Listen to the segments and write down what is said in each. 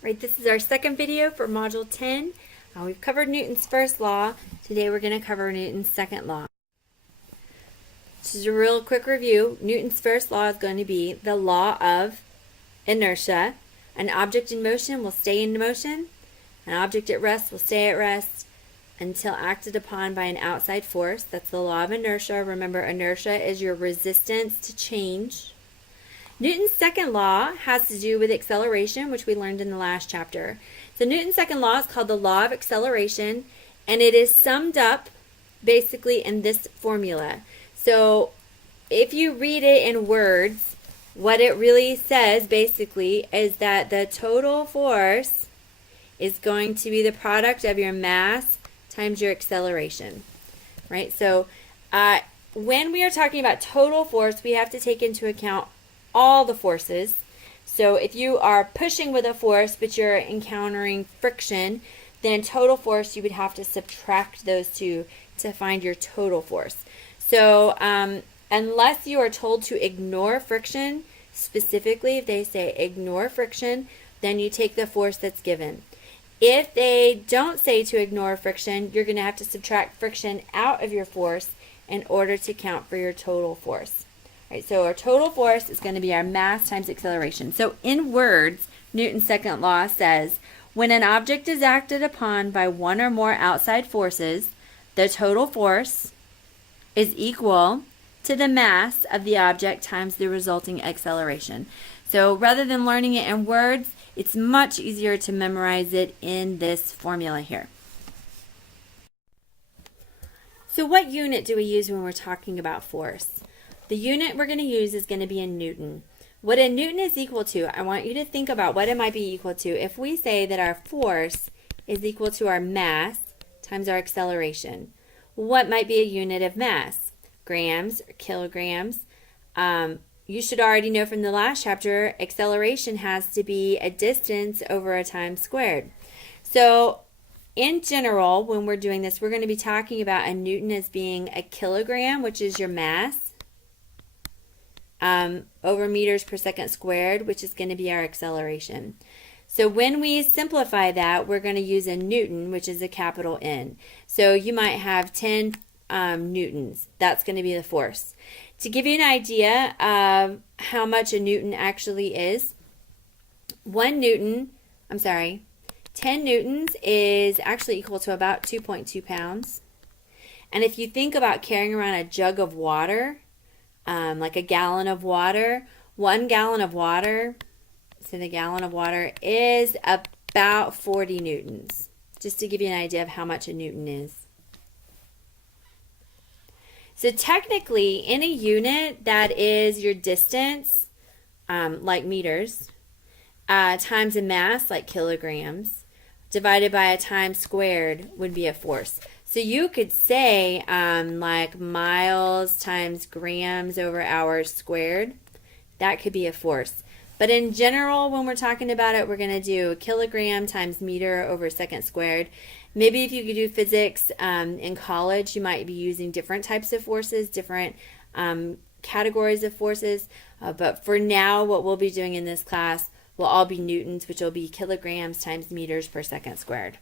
Right, this is our second video for Module 10. We've covered Newton's first law. Today we're going to cover Newton's second law. Just a real quick review. Newton's first law is going to be the law of inertia. An object in motion will stay in motion. An object at rest will stay at rest until acted upon by an outside force. That's the law of inertia. Remember, inertia is your resistance to change. Newton's second law has to do with acceleration, which we learned in the last chapter. So Newton's second law is called the law of acceleration, and it is summed up basically in this formula. So if you read it in words, what it really says basically is that the total force is going to be the product of your mass times your acceleration, right? So when we are talking about total force, we have to take into account all the forces. So if you are pushing with a force but you're encountering friction, then total force, you would have to subtract those two to find your total force. So unless you are told to ignore friction, specifically if they say ignore friction, then you take the force that's given. If they don't say to ignore friction, you're going to have to subtract friction out of your force in order to count for your total force. Right, so our total force is going to be our mass times acceleration. So in words, Newton's second law says, when an object is acted upon by one or more outside forces, the total force is equal to the mass of the object times the resulting acceleration. So rather than learning it in words, it's much easier to memorize it in this formula here. So what unit do we use when we're talking about force? The unit we're going to use is going to be in Newton. What a Newton is equal to, I want you to think about what it might be equal to if we say that our force is equal to our mass times our acceleration. What might be a unit of mass? Grams or kilograms. You should already know from the last chapter, acceleration has to be a distance over a time squared. So in general, when we're doing this, we're going to be talking about a Newton as being a kilogram, which is your mass, over meters per second squared, which is going to be our acceleration. So when we simplify that, we're going to use a Newton, which is a capital N. So you might have 10 newtons. That's going to be the force. To give you an idea of how much a Newton actually is, 10 newtons is actually equal to about 2.2 pounds. And if you think about carrying around a jug of water, like a gallon of water, 1 gallon of water, so the gallon of water is about 40 newtons, just to give you an idea of how much a Newton is. So technically, in a unit that is your distance, like meters, times a mass, like kilograms, divided by a time squared would be a force. So you could say like miles times grams over hours squared. That could be a force. But in general, when we're talking about it, we're going to do kilogram times meter over second squared. Maybe if you could do physics in college, you might be using different types of forces, different categories of forces. But for now, what we'll be doing in this class will all be newtons, which will be kilograms times meters per second squared.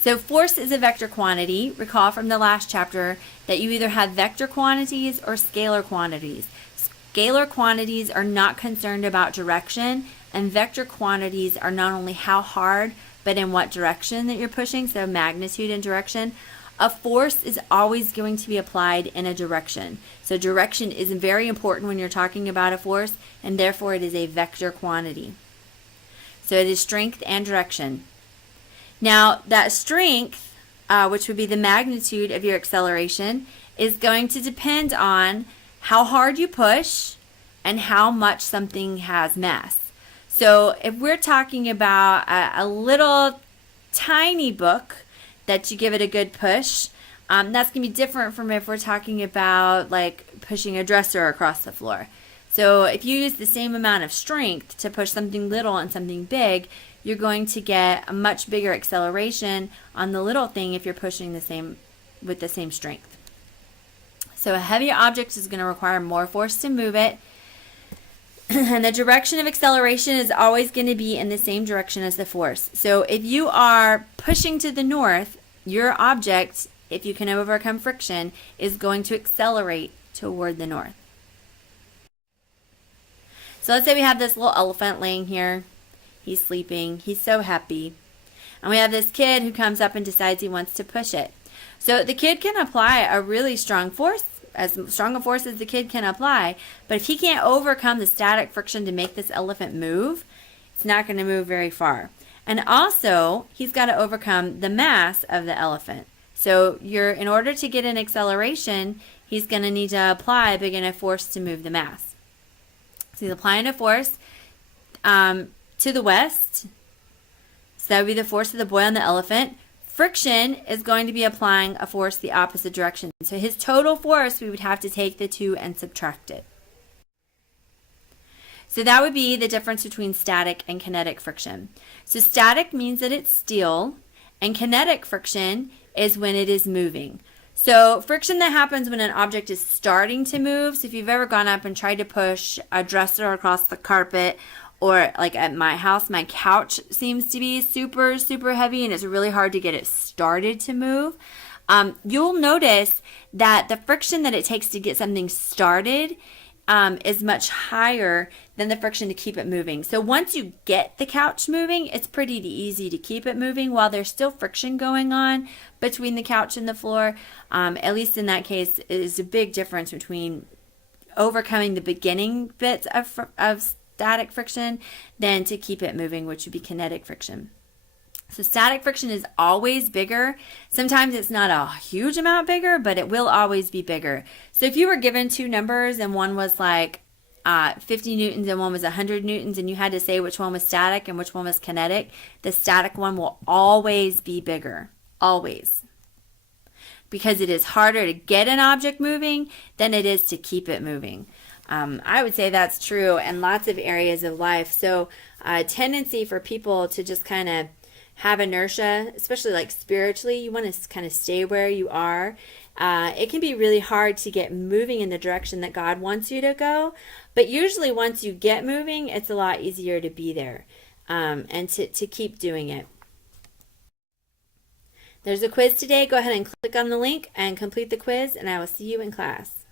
So force is a vector quantity. Recall from the last chapter that you either have vector quantities or scalar quantities. Scalar quantities are not concerned about direction, and vector quantities are not only how hard, but in what direction that you're pushing, so magnitude and direction. A force is always going to be applied in a direction. So direction is very important when you're talking about a force, and therefore it is a vector quantity. So it is strength and direction. Now that strength, which would be the magnitude of your acceleration, is going to depend on how hard you push and how much something has mass. So if we're talking about a little tiny book that you give it a good push, that's going to be different from if we're talking about like pushing a dresser across the floor. So if you use the same amount of strength to push something little and something big, you're going to get a much bigger acceleration on the little thing if you're pushing with the same strength. So a heavy object is going to require more force to move it. And the direction of acceleration is always going to be in the same direction as the force. So if you are pushing to the north, your object, if you can overcome friction, is going to accelerate toward the north. So let's say we have this little elephant laying here. He's sleeping. He's so happy. And we have this kid who comes up and decides he wants to push it. So the kid can apply a really strong force, as strong a force as the kid can apply, but if he can't overcome the static friction to make this elephant move, it's not going to move very far. And also, he's got to overcome the mass of the elephant. So in order to get an acceleration, he's going to need to apply a big enough force to move the mass. So he's applying a force to the west. So that would be the force of the boy on the elephant. Friction is going to be applying a force the opposite direction. So his total force, we would have to take the two and subtract it. So that would be the difference between static and kinetic friction. So static means that it's still, and kinetic friction is when it is moving. So friction that happens when an object is starting to move. So if you've ever gone up and tried to push a dresser across the carpet, or like at my house, my couch seems to be super, super heavy and it's really hard to get it started to move. You'll notice that the friction that it takes to get something started is much higher than the friction to keep it moving. So once you get the couch moving, it's pretty easy to keep it moving while there's still friction going on between the couch and the floor. At least in that case, it is a big difference between overcoming the beginning bits of static friction than to keep it moving, which would be kinetic friction. So static friction is always bigger. Sometimes it's not a huge amount bigger, but it will always be bigger. So if you were given two numbers and one was like 50 newtons and one was 100 newtons and you had to say which one was static and which one was kinetic, the static one will always be bigger. Always. Because it is harder to get an object moving than it is to keep it moving. I would say that's true in lots of areas of life. So a tendency for people to just kind of have inertia, especially like spiritually, you want to kind of stay where you are. It can be really hard to get moving in the direction that God wants you to go. But usually once you get moving, it's a lot easier to be there and to keep doing it. There's a quiz today. Go ahead and click on the link and complete the quiz, and I will see you in class.